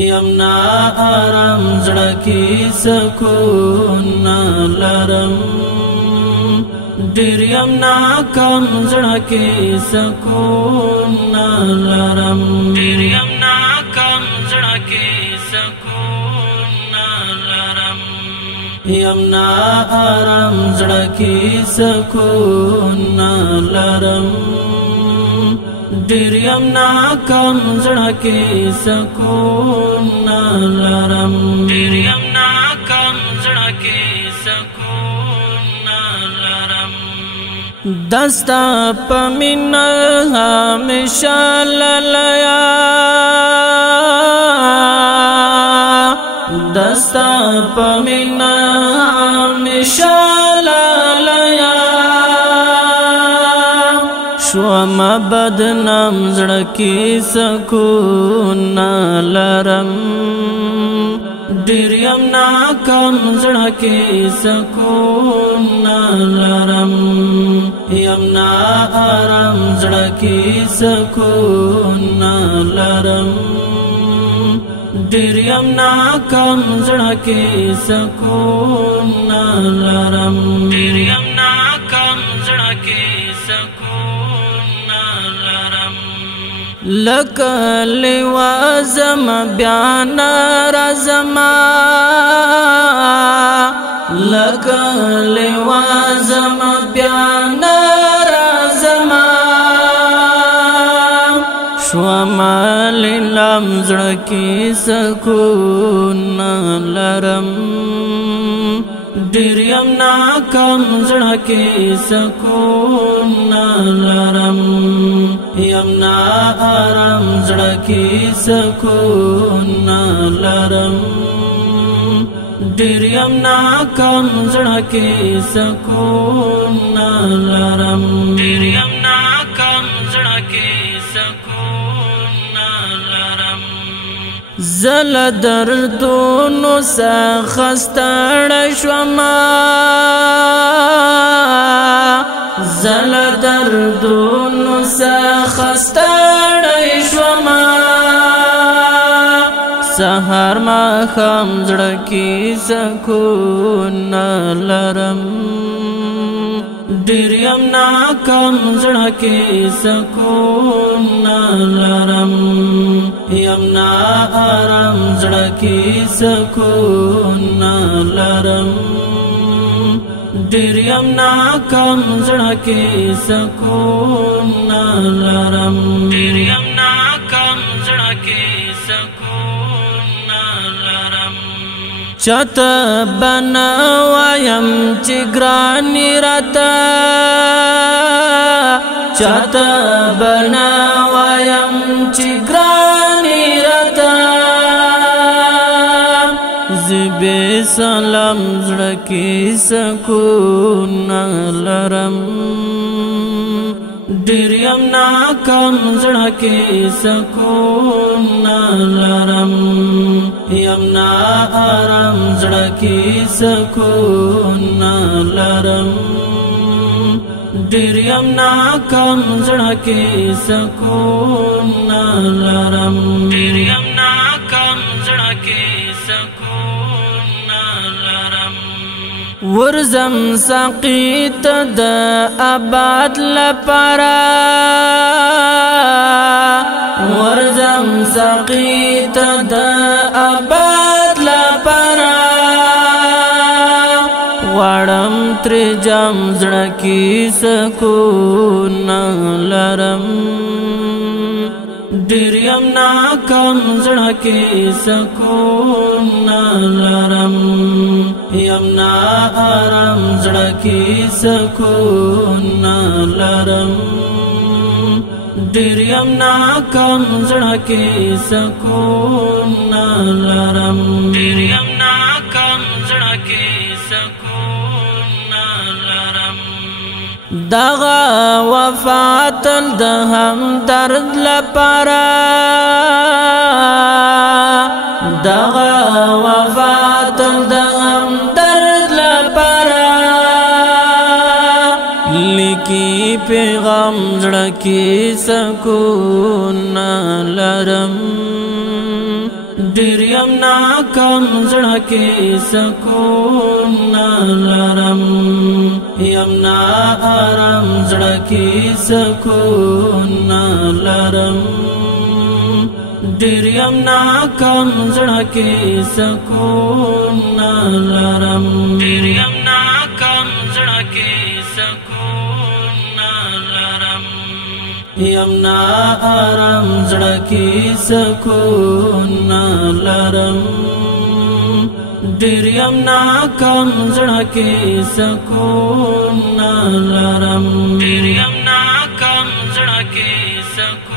یمنا آرام زړه کې سکون لرم ډېر یمنا کم زړه کې سکون لرم ډېر یمنا کم زړه کې سکون لرم یمنا آرام زړه کې سکون لرم ډېر یمنا کم زړه کې سکون لرم ډېر یمنا کم زړه کې سکون لرم دستا پمینا همیشه للیا دستا پمینا همیشه للیا شوما بدنام زړه کې سکون لرم ډېر یمنا کم زړه کې سکون لرم یمنا آرام زړه کې سکون لرم ډېر یمنا کم زړه کې سکون لرم ډېر یمنا کم زړه کې سکون لرم لکه لوازم بیان رازما لکه لوازم بیان رازما شوما للم زړه کې سکون لرم ډېر یمنا کم زړه کې سکون لرم یمنا آرام زړه کې سکون لرم ډېر یمنا کم زړه کې سکون لرم ډېر یمنا کم زړه کې سکون لرم زل دردونو سخستړ شوما زل دردونو سخستړ شوما سحر ما خام زړه کې سکون لرم ډېر یمنا کم زړه کې سکون لرم یمنا آرام زړه کې سکون لرم ډېر یمنا کم زړه کې سکون لرم ډېر یمنا کم زړه کې سکون لرم چاته بنوایم چې ګرانې راته چاته بنوایم چې ګرانې راته زبې سلام زړه کې سکون لرم ډېر یمنا کم زړه کې سکون لرم یمنا آرام زړه کې سکون لرم ډېر یمنا کم زړه کې سکون لرم ډېر یمنا کم زړه کې سکون لرم ورزم ساقی ته د آباد لپاره ورزم ساقی ته د آباد لپاره غواړم تر جام زړه کې سکون لرم ډېر یمنا کم زړه کې سکون لرم یمنا آرام زړه کې سکون لرم ډېر یمنا کم زړه کې سکون لرم ډېر یمنا کم زړه کې سکون لرم دغه وفات د همدرد لپاره دغه وفات د همدرد لپاره لیکي پیغام زړه کې سکون لرم ډیر یم ناکام زړه کې سکون لرم یم نا آرام زړه کې سکون لرم ډیر یم ناکام زړه کې سکون لرم ډیر یم ناکام زړه کې سکون لرم یم نا آرام زړه کې سکون لرم ډیر یم ناکام زړه کې سکون لرم ډیر یم ناکام زړه کې سکون